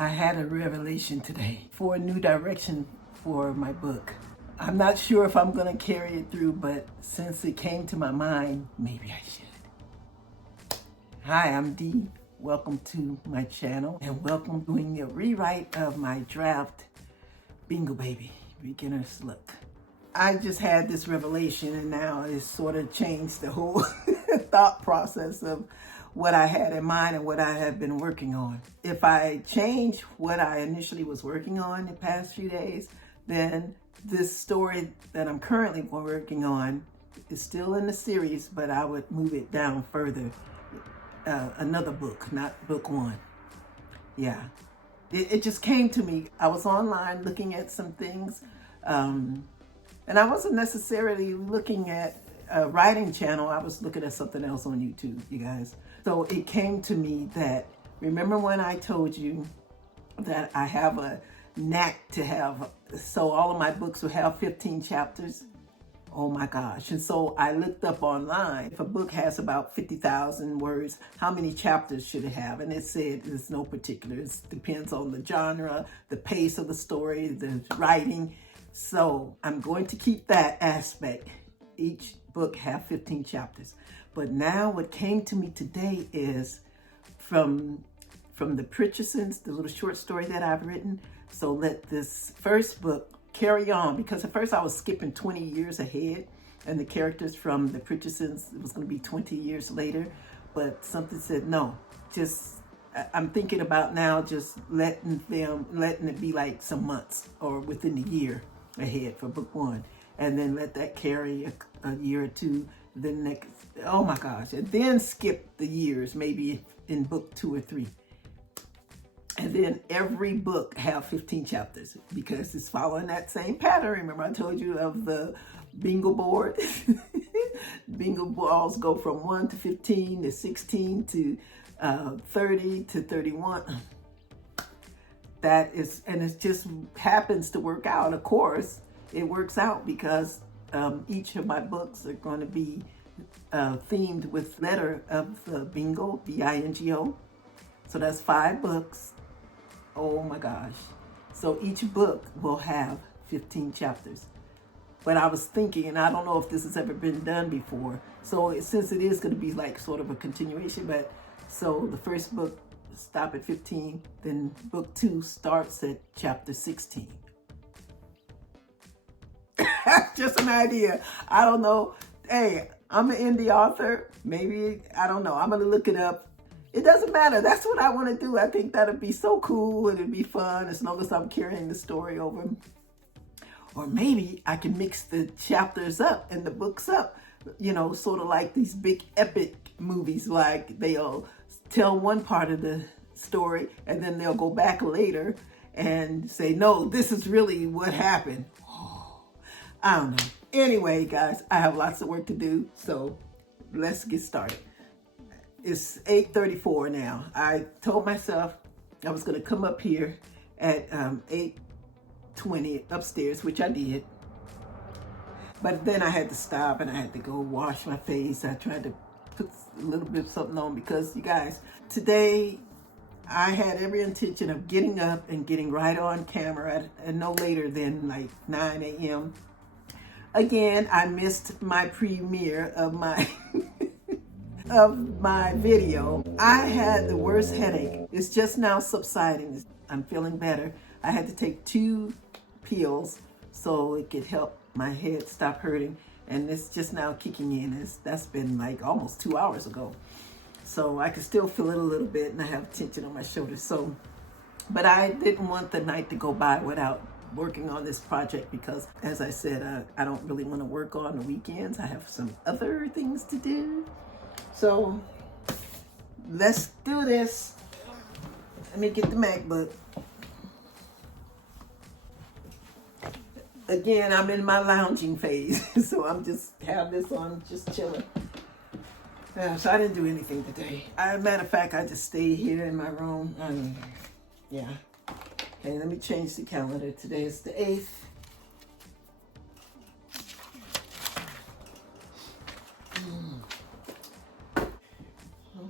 I had a revelation today for a new direction for my book. I'm not sure if I'm going to carry it through, but since it came to my mind, maybe I should. Hi, I'm Dee. Welcome to my channel and welcome doing a rewrite of my draft Bingo Baby Beginner's Look. I just had this revelation and now it's sort of changed the whole thought process of what I had in mind and what I have been working on. If I change what I initially was working on the past few days, then this story that I'm currently working on is still in the series, but I would move it down further. Another book, not book one. Yeah, it just came to me. I was online looking at some things, and I wasn't necessarily looking at a writing channel. I was looking at something else on YouTube, you guys. So it came to me that, remember when I told you that I have a knack to have, so all of my books will have 15 chapters? Oh my gosh. And so I looked up online, if a book has about 50,000 words, how many chapters should it have? And it said there's no particular, it depends on the genre, the pace of the story, the writing. So I'm going to keep that aspect. Each book have 15 chapters. But now what came to me today is from the Pritchersons, the little short story that I've written. So let this first book carry on, because at first I was skipping 20 years ahead and the characters from the Pritchersons, it was going to be 20 years later. But something said, no, I'm thinking about now just letting it be like some months or within the year ahead for book one. And then let that carry a year or two, then next, oh my gosh, and then skip the years, maybe in book 2 or 3. And then every book have 15 chapters because it's following that same pattern. Remember I told you of the bingo board? Bingo balls go from 1 to 15 to 16 to 30 to 31. That is, and it just happens to work out, of course. It works out because each of my books are going to be themed with letter of bingo, B-I-N-G-O. So that's 5 books. Oh my gosh. So each book will have 15 chapters. But I was thinking, and I don't know if this has ever been done before. So since it is going to be like sort of a continuation, but so the first book stop at 15, then book 2 starts at chapter 16. Just an idea. I don't know. Hey, I'm an indie author. Maybe, I don't know. I'm going to look it up. It doesn't matter. That's what I want to do. I think that'd be so cool and it'd be fun as long as I'm carrying the story over. Or maybe I can mix the chapters up and the books up, you know, sort of like these big epic movies, like they'll tell one part of the story and then they'll go back later and say, no, this is really what happened. I don't know. Anyway, guys, I have lots of work to do, so let's get started. It's 8:34 now. I told myself I was going to come up here at 8:20 upstairs, which I did. But then I had to stop and I had to go wash my face. I tried to put a little bit of something on because, you guys, today I had every intention of getting up and getting right on camera at no later than like 9 a.m. Again, I missed my premiere of my of my video. I had the worst headache. It's just now subsiding. I'm feeling better. I had to take 2 pills so it could help my head stop hurting, and it's just now kicking in. That's been like almost 2 hours ago. So I can still feel it a little bit, and I have tension on my shoulders. So, but I didn't want the night to go by without working on this project because, as I said, I don't really want to work on the weekends. I have some other things to do. So let's do this. Let me get the MacBook. Again, I'm in my lounging phase, so I'm just have this on, just chilling. So I didn't do anything today. Matter of fact, I just stayed here in my room. Yeah. Okay, let me change the calendar. Today is the 8th.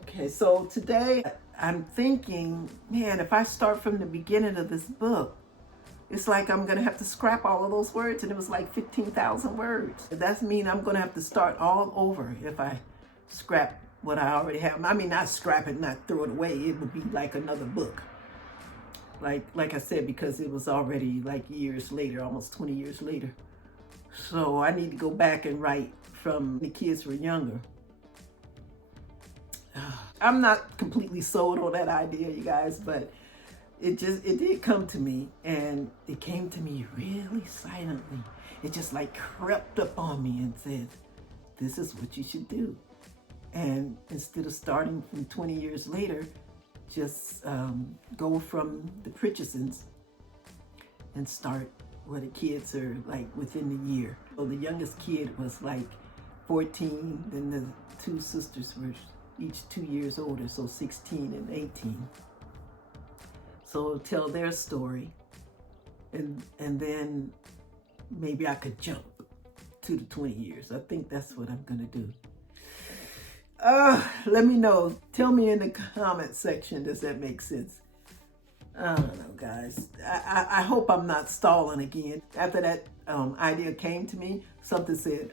Okay, so today I'm thinking, man, if I start from the beginning of this book, it's like I'm going to have to scrap all of those words. And it was like 15,000 words. That means I'm going to have to start all over if I scrap what I already have. I mean, not scrap it, not throw it away. It would be like another book. Like I said, because it was already like years later, almost 20 years later. So I need to go back and write from the kids were younger. I'm not completely sold on that idea, you guys, but it did come to me, and it came to me really silently. It just like crept up on me and said, this is what you should do. And instead of starting from 20 years later, just go from the Pritchesons and start where the kids are like within the year. So the youngest kid was like 14, then the two sisters were each 2 years older, so 16 and 18. So tell their story, and then maybe I could jump to the 20 years. I think that's what I'm gonna do. Let me know. Tell me in the comment section, does that make sense? I don't know, guys. I hope I'm not stalling again. After that idea came to me, something said,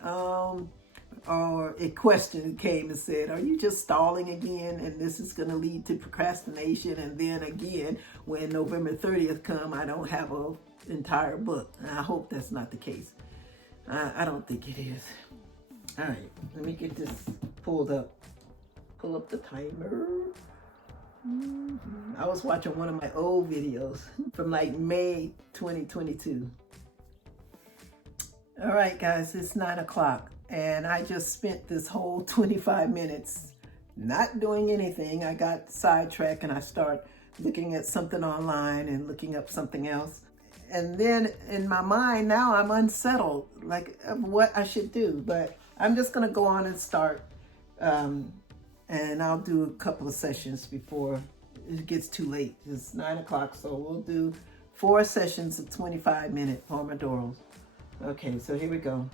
or a question came and said, are you just stalling again? And this is going to lead to procrastination. And then again, when November 30th come, I don't have an entire book. And I hope that's not the case. I don't think it is. All right, let me get this pulled up. Pull up the timer. I was watching one of my old videos from like May 2022. All right, guys, it's 9 o'clock. And I just spent this whole 25 minutes not doing anything. I got sidetracked and I start looking at something online and looking up something else. And then in my mind, now I'm unsettled, like of what I should do. But I'm just going to go on and start. And I'll do a couple of sessions before it gets too late. It's 9 o'clock, so we'll do 4 sessions of 25-minute Pomodoros. Okay, so here we go.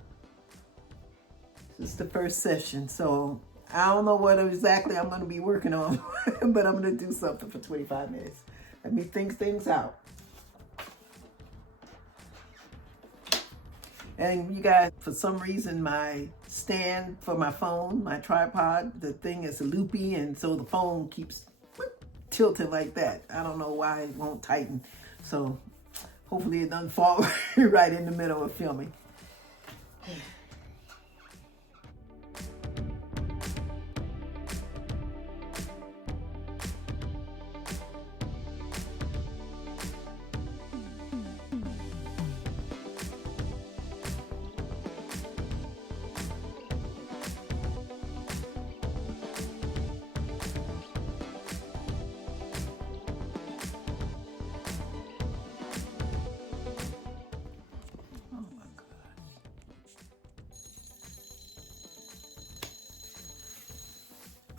This is the first session, so I don't know what exactly I'm going to be working on, but I'm going to do something for 25 minutes. Let me think things out. And you guys, for some reason, my stand for my phone, my tripod, the thing is loopy, and so the phone keeps tilting like that. I don't know why it won't tighten. So hopefully it doesn't fall right in the middle of filming.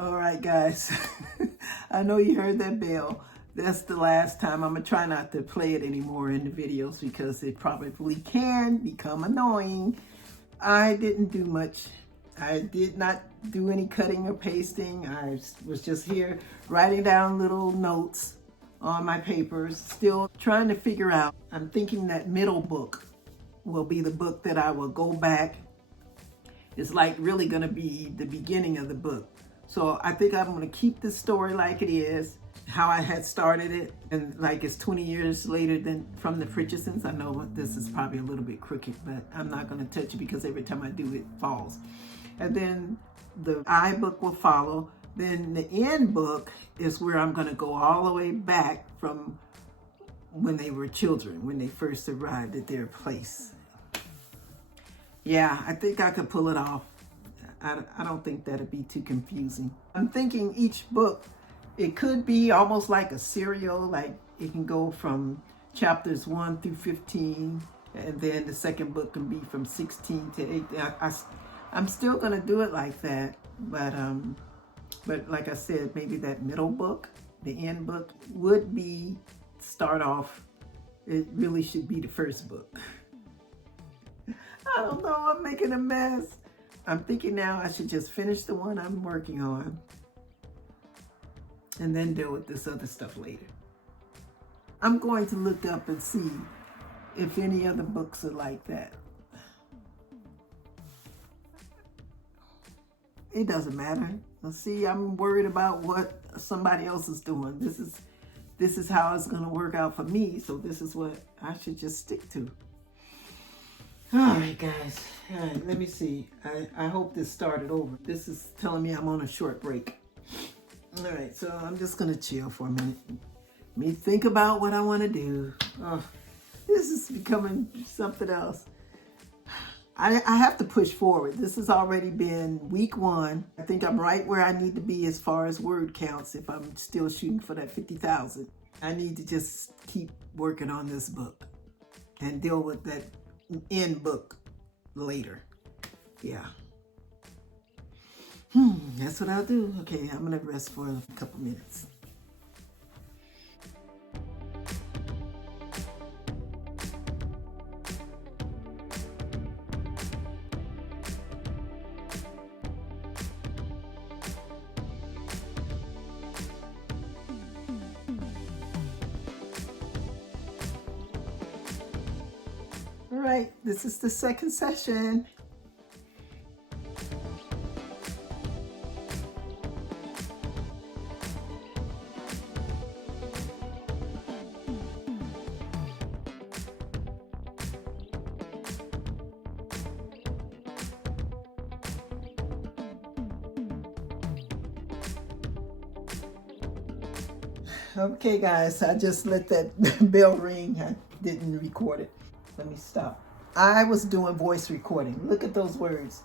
All right, guys, I know you heard that bell. That's the last time. I'm gonna try not to play it anymore in the videos because it probably can become annoying. I didn't do much. I did not do any cutting or pasting. I was just here writing down little notes on my papers, still trying to figure out. I'm thinking that middle book will be the book that I will go back. It's like really gonna be the beginning of the book. So I think I'm going to keep this story like it is, how I had started it, and like it's 20 years later than from the Pritchesons. I know this is probably a little bit crooked, but I'm not going to touch it because every time I do it falls. And then the I book will follow. Then the end book is where I'm going to go all the way back from when they were children, when they first arrived at their place. Yeah, I think I could pull it off. I don't think that'd be too confusing. I'm thinking each book, it could be almost like a serial, like it can go from chapters 1 through 15, and then the second book can be from 16 to 18. I'm still gonna do it like that, but like I said, maybe that middle book, the end book, would be start off. It really should be the first book. I don't know, I'm making a mess. I'm thinking now I should just finish the one I'm working on and then deal with this other stuff later. I'm going to look up and see if any other books are like that. It doesn't matter. See, I'm worried about what somebody else is doing. This is how it's going to work out for me, so this is what I should just stick to. All right, guys. All right, let me see. I hope this started over. This is telling me I'm on a short break. All right, so I'm just going to chill for a minute. Let me think about what I want to do. Oh, this is becoming something else. I have to push forward. This has already been week 1. I think I'm right where I need to be as far as word counts if I'm still shooting for that 50,000. I need to just keep working on this book and deal with that end book later. Yeah. That's what I'll do. Okay, I'm going to rest for a couple minutes. All right, this is the second session. Okay, guys, I just let that bell ring. I didn't record it. Let me stop. I was doing voice recording. Look at those words.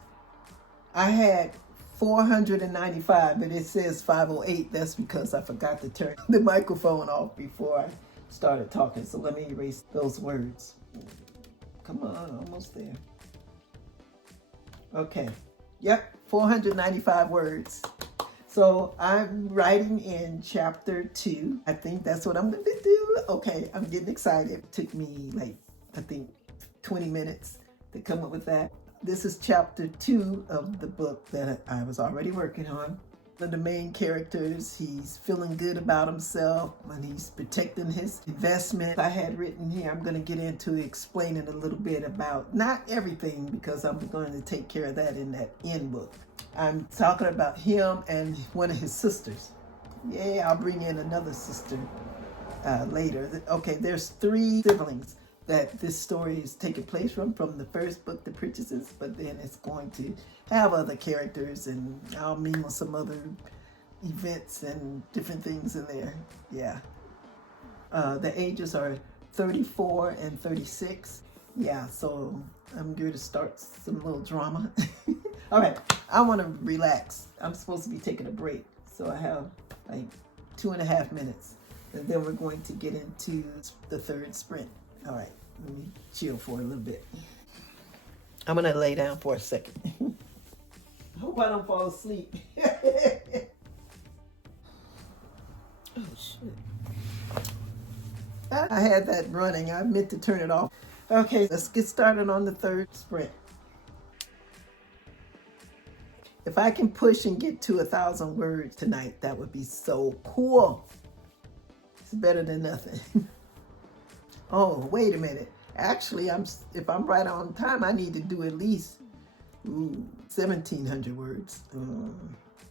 I had 495, but it says 508. That's because I forgot to turn the microphone off before I started talking. So let me erase those words. Come on, almost there. Okay. Yep, 495 words. So I'm writing in chapter 2. I think that's what I'm going to do. Okay, I'm getting excited. It took me I think 20 minutes to come up with that. This is chapter 2 of the book that I was already working on. One of the main characters, he's feeling good about himself and he's protecting his investment. I had written here, I'm going to get into explaining a little bit about, not everything, because I'm going to take care of that in that end book. I'm talking about him and one of his sisters. Yeah, I'll bring in another sister later. Okay, there's 3 siblings that this story is taking place from the first book, The Princesses, but then it's going to have other characters and I'll mingle some other events and different things in there. Yeah. The ages are 34 and 36. Yeah, so I'm here to start some little drama. All right, I want to relax. I'm supposed to be taking a break, so I have like 2.5 minutes, and then we're going to get into the third sprint. All right, let me chill for a little bit. I'm going to lay down for a second. I hope I don't fall asleep. Oh, shit. I had that running. I meant to turn it off. Okay, let's get started on the third sprint. If I can push and get to 1,000 words tonight, that would be so cool. It's better than nothing. Oh, wait a minute. Actually, if I'm right on time, I need to do at least 1,700 words.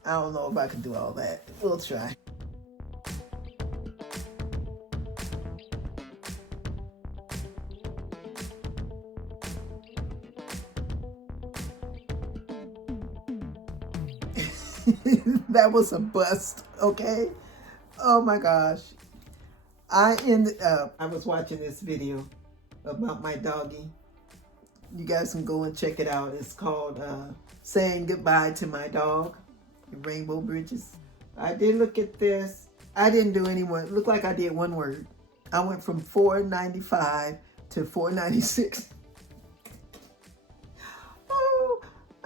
I don't know if I can do all that. We'll try. That was a bust, okay? Oh my gosh. I was watching this video about my doggy. You guys can go and check it out. It's called Saying Goodbye to My Dog, Rainbow Bridges. I did look at this. I didn't do any one. It looked like I did one word. I went from 495 to 496.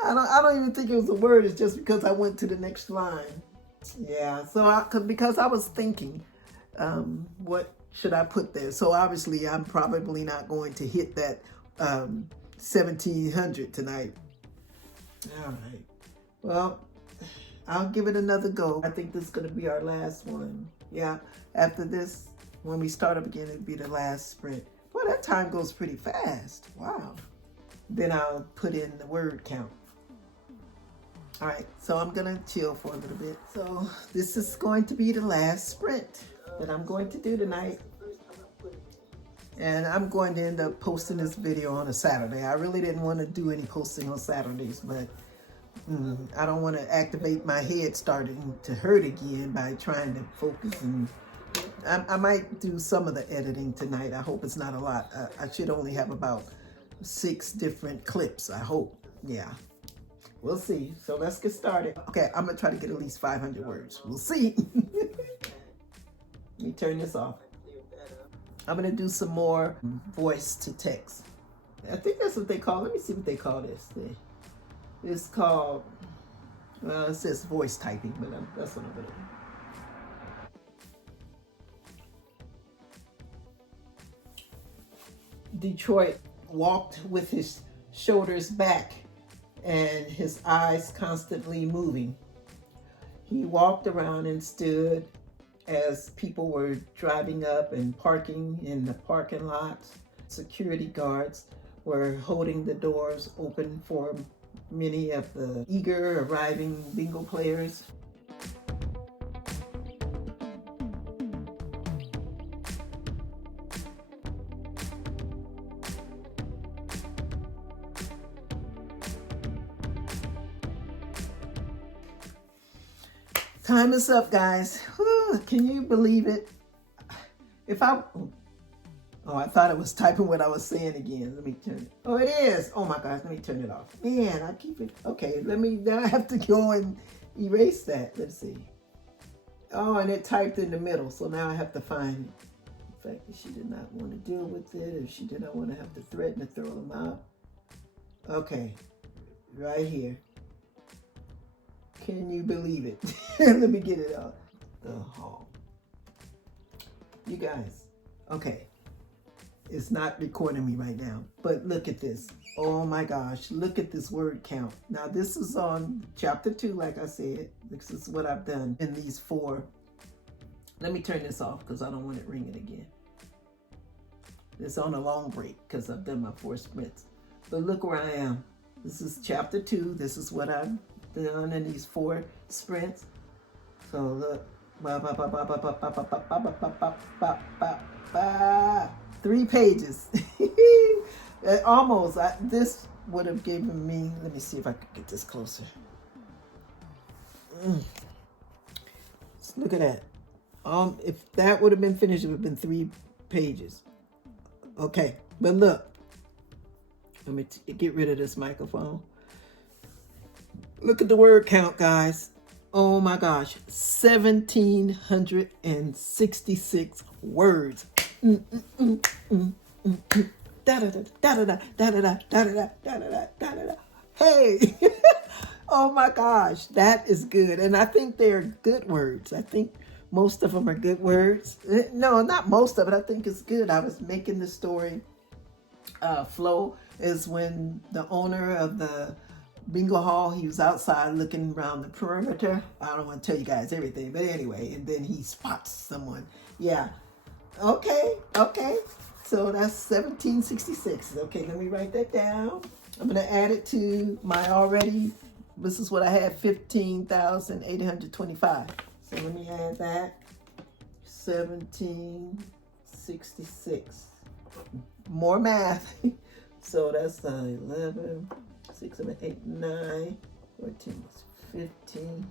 I don't even think it was a word. It's just because I went to the next line. Yeah, so because I was thinking, what should I put there? So obviously I'm probably not going to hit that 1,700 tonight. All right. Well, I'll give it another go. I think this is going to be our last one. Yeah, after this, when we start up again, it'll be the last sprint. Boy, that time goes pretty fast. Wow. Then I'll put in the word count. All right, so I'm going to chill for a little bit. So this is going to be the last sprint that I'm going to do tonight. And I'm going to end up posting this video on a Saturday. I really didn't want to do any posting on Saturdays, but I don't want to activate my head starting to hurt again by trying to focus. And I might do some of the editing tonight. I hope it's not a lot. I should only have about 6 different clips, I hope. Yeah, we'll see. So let's get started. Okay, I'm going to try to get at least 500 words. We'll see. Let me turn this off. I'm going to do some more voice to text. I think that's what they call, let me see what they call this thing. It's called, well, it says voice typing, but that's what I'm going to do. Detroit walked with his shoulders back and his eyes constantly moving. He walked around and stood as people were driving up and parking in the parking lots. Security guards were holding the doors open for many of the eager arriving bingo players. Time is up, guys. Whew, can you believe it? I thought it was typing what I was saying again. Let me turn it. Oh, it is. Oh my gosh, let me turn it off. Man, I keep it. Okay, now I have to go and erase that. Let's see. Oh, and it typed in the middle, so now I have to find it. The fact that she did not want to deal with it, or she did not want to have to threaten to throw them out. Okay, right here. Can you believe it? Let me get it out. The hall. You guys, okay. It's not recording me right now, but look at this. Oh my gosh, look at this word count. Now this is on chapter 2, like I said. This is what I've done in these 4. Let me turn this off because I don't want it ringing again. It's on a long break because I've done my 4 sprints. But look where I am. This is chapter 2. This is what I've done in these 4 sprints. So look. 3 pages. Almost. This would have given me, let me see if I could get this closer. Look at that. If that would have been finished, it would have been 3 pages. Okay, but look. Let me get rid of this microphone. Look at the word count, guys. Oh my gosh, 1,766 words. Hey, oh my gosh, that is good. And I think they're good words. I think most of them are good words. No, not most of it. I think it's good. I was making the story flow is when the owner of the bingo hall, he was outside looking around the perimeter. I don't want to tell you guys everything, but anyway, and then he spots someone. Yeah. Okay. So that's 1766. Okay, let me write that down. I'm going to add it to my already, this is what I had, 15,825. So let me add that. 1766. More math. So that's 11, 6, 7, 8, 9, 14, 15,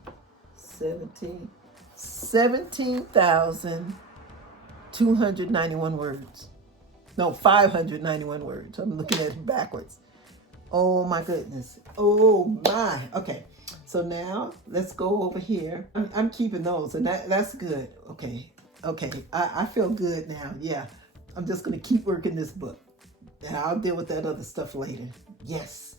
17, 17,291 words. No, 591 words. I'm looking at it backwards. Oh my goodness. Oh my. Okay. So now let's go over here. I'm keeping those, and that's good. Okay. I feel good now. Yeah. I'm just going to keep working this book, and I'll deal with that other stuff later. Yes.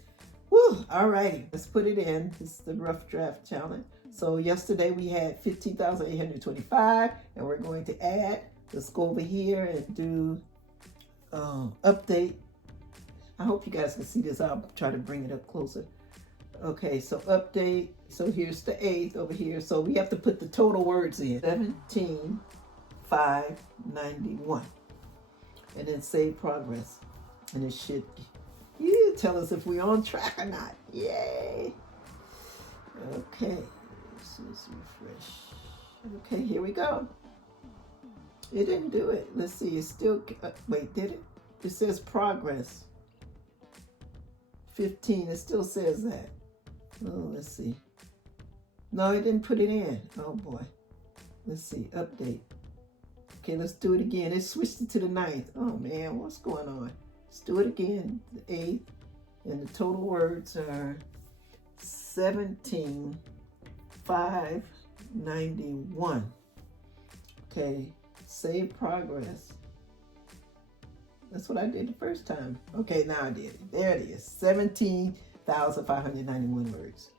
Woo. All righty. Let's put it in. This is the rough draft challenge. So yesterday we had 15,825, and we're going to add. Let's go over here and do update. I hope you guys can see this. I'll try to bring it up closer. Okay, so update. So here's the 8th over here. So we have to put the total words in. 17,591. And then save progress. And it should tell us if we're on track or not. Yay! Okay, let's refresh. Okay, here we go. It didn't do it. Let's see, it's still, wait, did it? It says progress. 15, it still says that. Oh, let's see. No, it didn't put it in. Oh boy. Let's see, update. Okay, let's do it again. It switched it to the 9th. Oh man, what's going on? Let's do it again, the 8th. And the total words are 17,591. Okay, save progress. That's what I did the first time. Okay, now I did it. There it is, 17,591 words.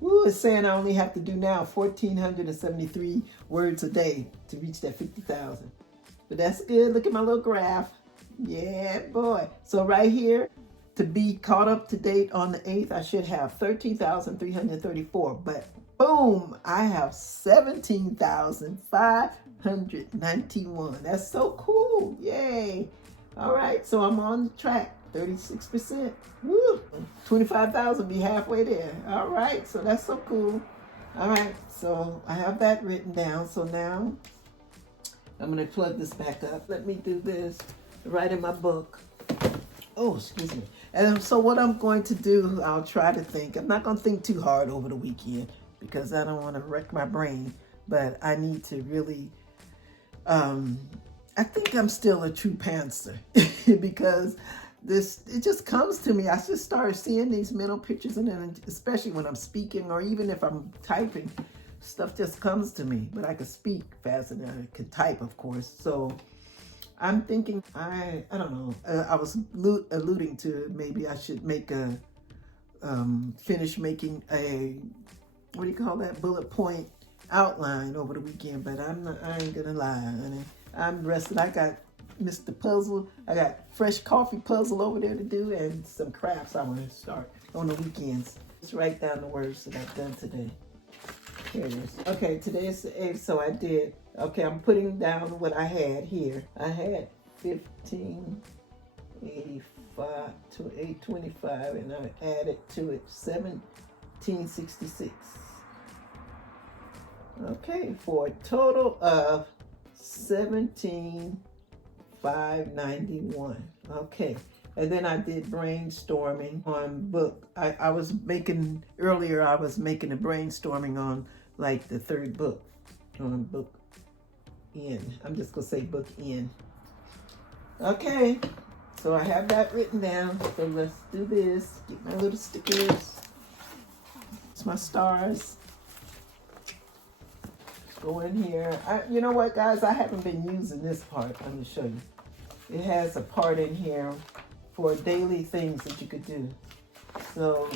Woo, it's saying I only have to do now 1,473 words a day to reach that 50,000. But that's good. Look at my little graph. Yeah, boy. So right here, to be caught up to date on the 8th, I should have 13,334. But boom, I have 17,591. That's so cool. Yay. All right, so I'm on track. 36%. Woo! 25,000 be halfway there. All right, so that's so cool. All right, so I have that written down. So now I'm going to plug this back up. Let me do this, write in my book. Oh, excuse me. And so what I'm going to do, I'll try to think. I'm not going to think too hard over the weekend because I don't want to wreck my brain. But I need to really, I think I'm still a true pantser because it just comes to me. I just start seeing these mental pictures, and then especially when I'm speaking or even if I'm typing, stuff just comes to me. But I can speak faster than I can type, of course. So I'm thinking, I don't know. I was alluding to maybe I should make a finish making a, what do you call that, bullet point outline over the weekend. But I ain't gonna lie, honey. I'm rested. I got Mr. Puzzle. I got fresh coffee puzzle over there to do and some crafts I want to start on the weekends. Just write down the words that I've done today. Here it is. Okay, today is the 8th, so I did. Okay, I'm putting down what I had here. I had 1585 to 825, and I added to it 1766. Okay, for a total of 17,591. Okay, and then I did brainstorming on book. I was making earlier. I was making a brainstorming on like the 3rd book, on book N. I'm just gonna say book N. Okay, so I have that written down. So let's do this. Get my little stickers. It's my stars. Go in here. You know what, guys? I haven't been using this part. Let me show you. It has a part in here for daily things that you could do. So,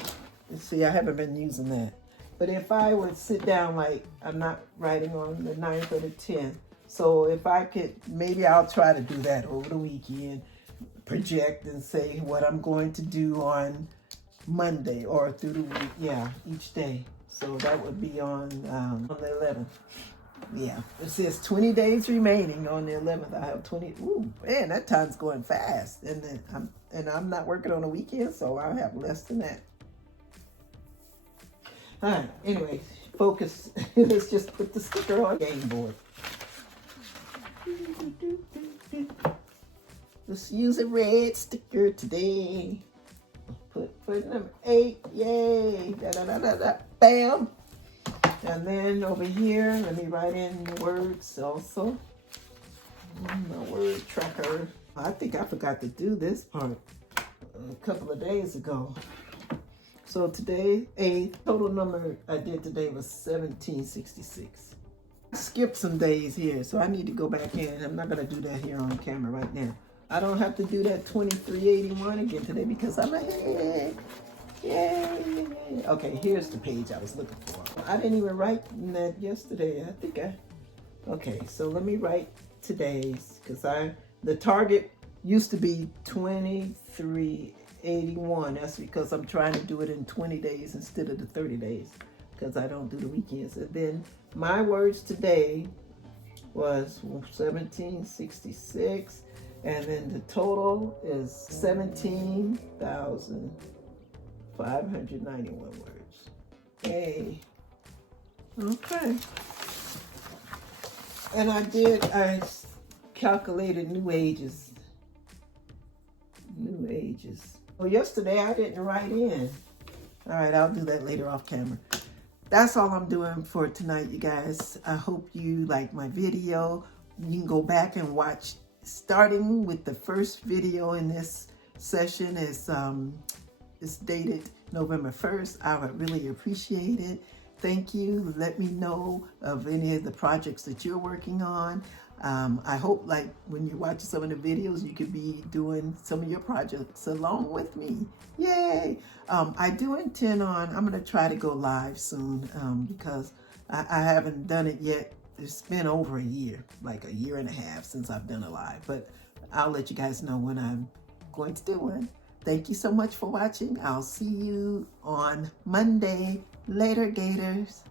let's see, I haven't been using that. But if I would sit down, like, I'm not writing on the 9th or the 10th. So if I could, maybe I'll try to do that over the weekend. Project and say what I'm going to do on Monday or through the week. Yeah, each day. So that would be on the 11th. Yeah, it says 20 days remaining on the 11th. I have 20. Ooh, man, that time's going fast. And then I'm not working on the weekend, so I'll have less than that. All right, anyway, focus. Let's just put the sticker on game board. Let's use a red sticker today. Put number 8. Yay! Da da da da da. Bam! And then over here, let me write in the words also. My word tracker. I think I forgot to do this part a couple of days ago. So today, total number I did today was 1766. I skipped some days here, so I need to go back in. I'm not going to do that here on camera right now. I don't have to do that 2381 again today because I'm ahead. Yay! Okay, here's the page I was looking for. I didn't even write that yesterday. Okay, so let me write today's because the target used to be 23 81. That's because I'm trying to do it in 20 days instead of the 30 days because I don't do the weekends. And then my words today was 1766, and then the total is 17,591 words. Yay. Okay. And I calculated new ages. New ages. Well, yesterday I didn't write in. All right, I'll do that later off camera. That's all I'm doing for tonight, you guys. I hope you like my video. You can go back and watch, starting with the first video in this session. It's dated November 1st. I would really appreciate it. Thank you. Let me know of any of the projects that you're working on. I hope, like, when you're watching some of the videos, you could be doing some of your projects along with me. Yay! I do intend on, I'm going to try to go live soon because I haven't done it yet. It's been over a year, like a year and a half since I've done a live, but I'll let you guys know when I'm going to do one. Thank you so much for watching. I'll see you on Monday. Later, Gators.